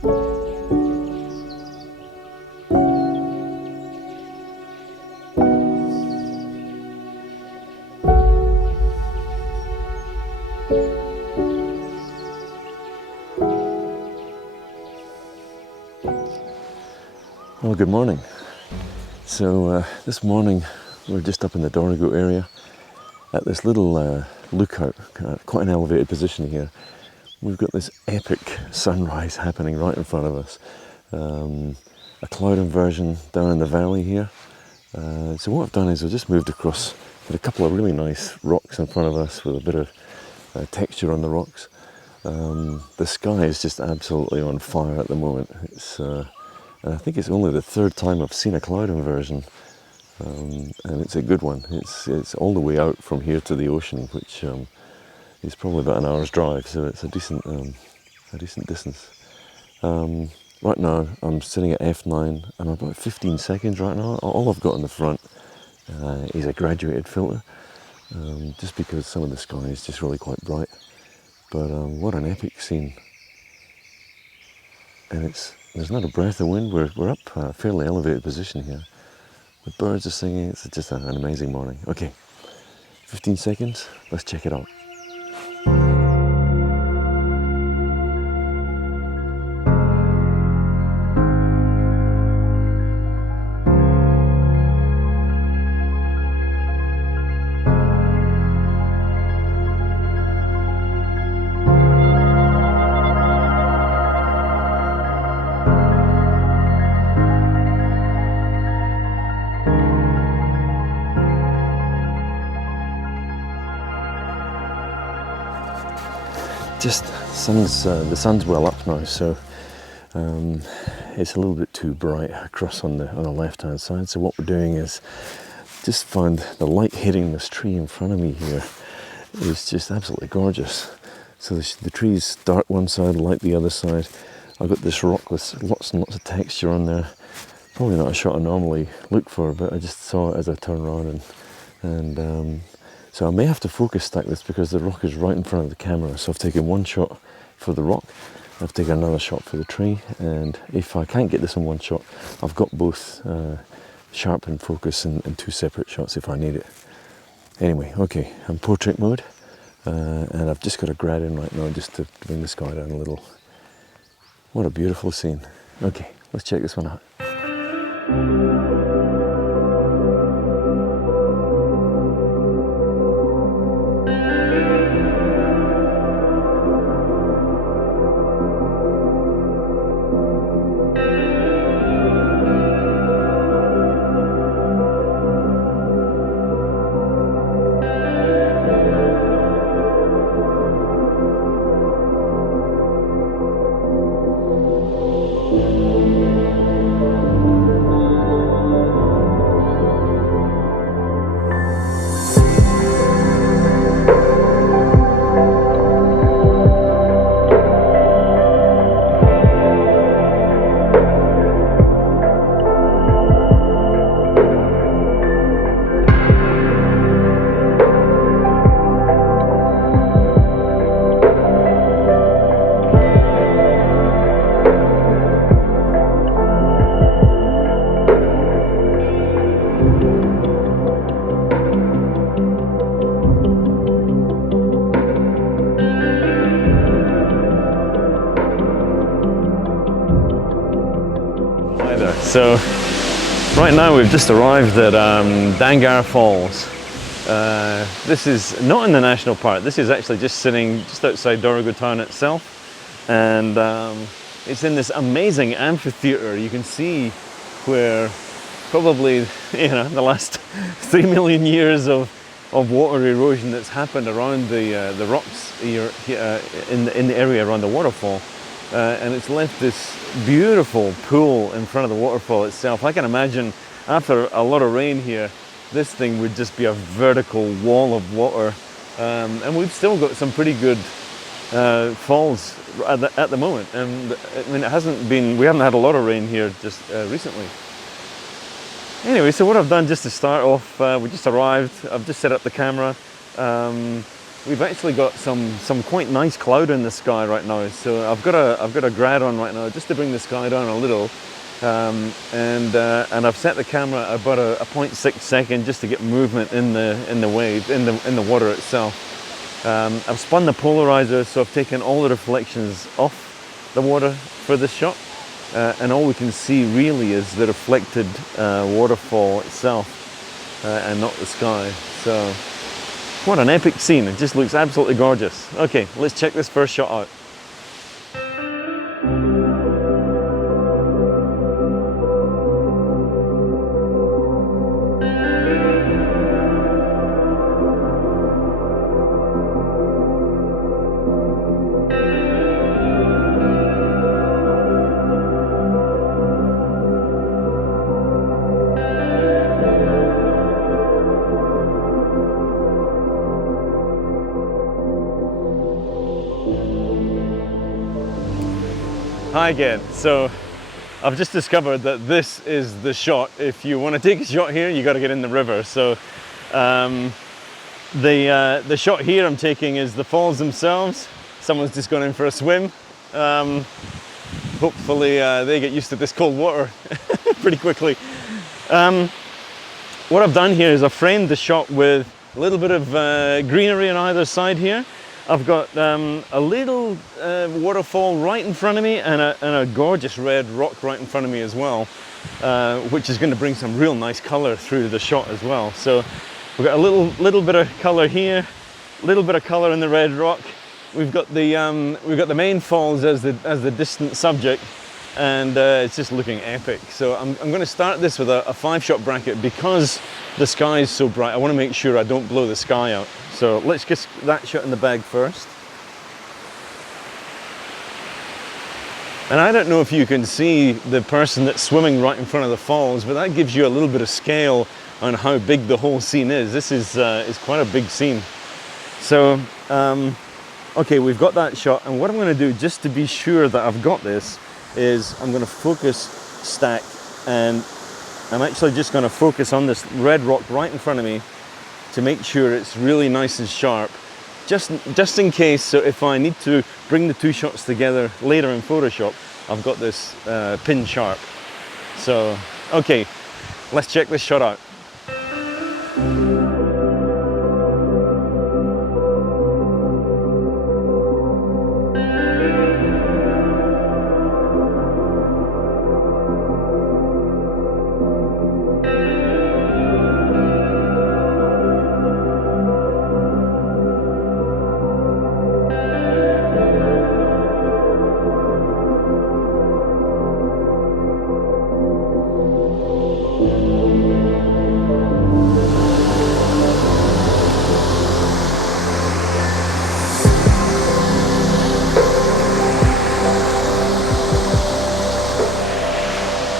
Well, good morning. So this morning we're just up in the Dorigo area at this little lookout, quite an elevated position here. We've got this epic sunrise happening right in front of us. A cloud inversion down in the valley here. So what I've done is I've just moved across with a couple of really nice rocks in front of us with a bit of texture on the rocks. The sky is just absolutely on fire at the moment. And I think it's only the third time I've seen a cloud inversion, and it's a good one. It's all the way out from here to the ocean, which is probably about an hour's drive, so it's a decent distance. Right now I'm sitting at f9. I'm about 15 seconds right now. All I've got in the front is a graduated filter, just because some of the sky is just really quite bright. But what an epic scene! And there's not a breath of wind. We're up a fairly elevated position here. The birds are singing. It's just an amazing morning. Okay, 15 seconds. Let's check it out. The sun's well up now, so it's a little bit too bright across on the left hand side. So what we're doing is just find the light hitting this tree in front of me here is just absolutely gorgeous. So the trees dark one side, light the other side. I've got this rock with lots and lots of texture on there. Probably not a shot I normally look for, but I just saw it as I turned around, and so I may have to focus stack this because the rock is right in front of the camera. So I've taken one shot for the rock, I've taken another shot for the tree, and if I can't get this in one shot, I've got both sharp and focus in two separate shots if I need it. Anyway, okay, I'm portrait mode, and I've just got a grad in right now just to bring the sky down a little. What a beautiful scene. Okay, let's check this one out. So right now we've just arrived at Dangar Falls. This is not in the national park. This is actually just sitting just outside Dorigo town itself, and it's in this amazing amphitheater. You can see where probably the last 3 million years of water erosion that's happened around the rocks here in the area around the waterfall. And it's left this beautiful pool in front of the waterfall itself. I can imagine after a lot of rain here, this thing would just be a vertical wall of water. And we've still got some pretty good falls at the moment. And I mean, we haven't had a lot of rain here just recently. Anyway, so what I've done just to start off, we just arrived. I've just set up the camera. we've actually got some quite nice cloud in the sky right now. So I've got a grad on right now just to bring the sky down a little, and I've set the camera at about a 0.6 second just to get movement in the wave in the water itself. I've spun the polarizer, so I've taken all the reflections off the water for this shot, and all we can see really is the reflected waterfall itself, and not the sky. So what an epic scene. It just looks absolutely gorgeous. Okay, let's check this first shot out. Hi again. So I've just discovered that this is the shot. If you want to take a shot here, you got to get in the river. So the shot here I'm taking is the falls themselves. Someone's just gone in for a swim. Hopefully they get used to this cold water pretty quickly. What I've done here is I've framed the shot with a little bit of greenery on either side here. I've got a little waterfall right in front of me and a gorgeous red rock right in front of me as well, which is going to bring some real nice color through the shot as well. So we've got a little bit of color here, a little bit of color in the red rock. We've got the main falls as the distant subject, and it's just looking epic. So I'm going to start this with a 5-shot bracket because the sky is so bright. I want to make sure I don't blow the sky out. So let's get that shot in the bag first. And I don't know if you can see the person that's swimming right in front of the falls, but that gives you a little bit of scale on how big the whole scene is. This is quite a big scene. So, okay, we've got that shot. And what I'm going to do, just to be sure that I've got this, is I'm going to focus stack, and I'm actually just going to focus on this red rock right in front of me to make sure it's really nice and sharp, just in case. So if I need to bring the two shots together later in Photoshop, I've got this pin sharp. So okay, let's check this shot out.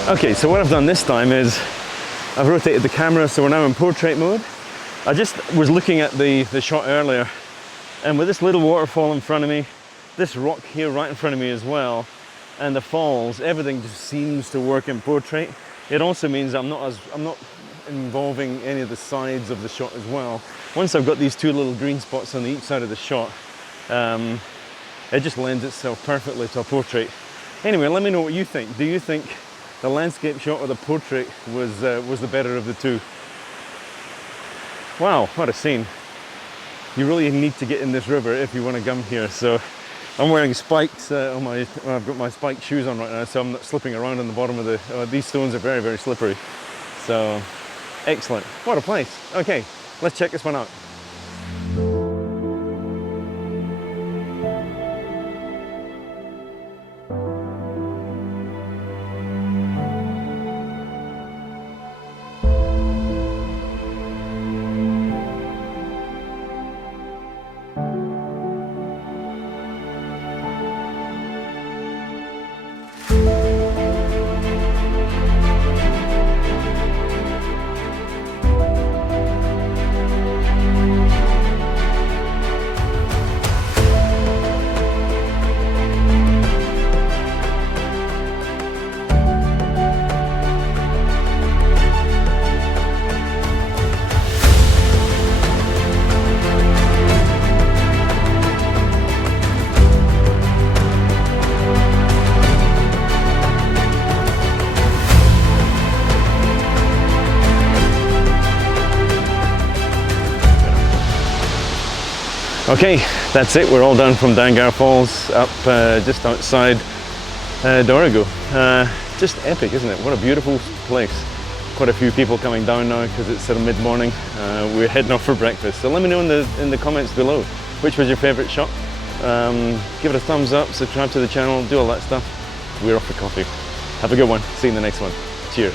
Okay, so what I've done this time is I've rotated the camera, so we're now in portrait mode. I just was looking at the shot earlier, and with this little waterfall in front of me, this rock here right in front of me as well, and the falls, everything just seems to work in portrait. It also means I'm not involving any of the sides of the shot as well. Once I've got these two little green spots on each side of the shot, it just lends itself perfectly to a portrait. Anyway, let me know what you think. Do you think the landscape shot or the portrait was the better of the two? Wow, what a scene. You really need to get in this river if you want to come here. So I'm wearing spikes I've got my spiked shoes on right now, so I'm not slipping around on the bottom of these stones are very, very slippery. So excellent, what a place. Okay, let's check this one out. Okay, that's it. We're all done from Dangar Falls, up just outside Dorigo. Just epic, isn't it? What a beautiful place. Quite a few people coming down now because it's sort of mid-morning. We're heading off for breakfast. So let me know in the comments below which was your favourite shot. Give it a thumbs up, subscribe to the channel, do all that stuff. We're off for coffee. Have a good one. See you in the next one. Cheers.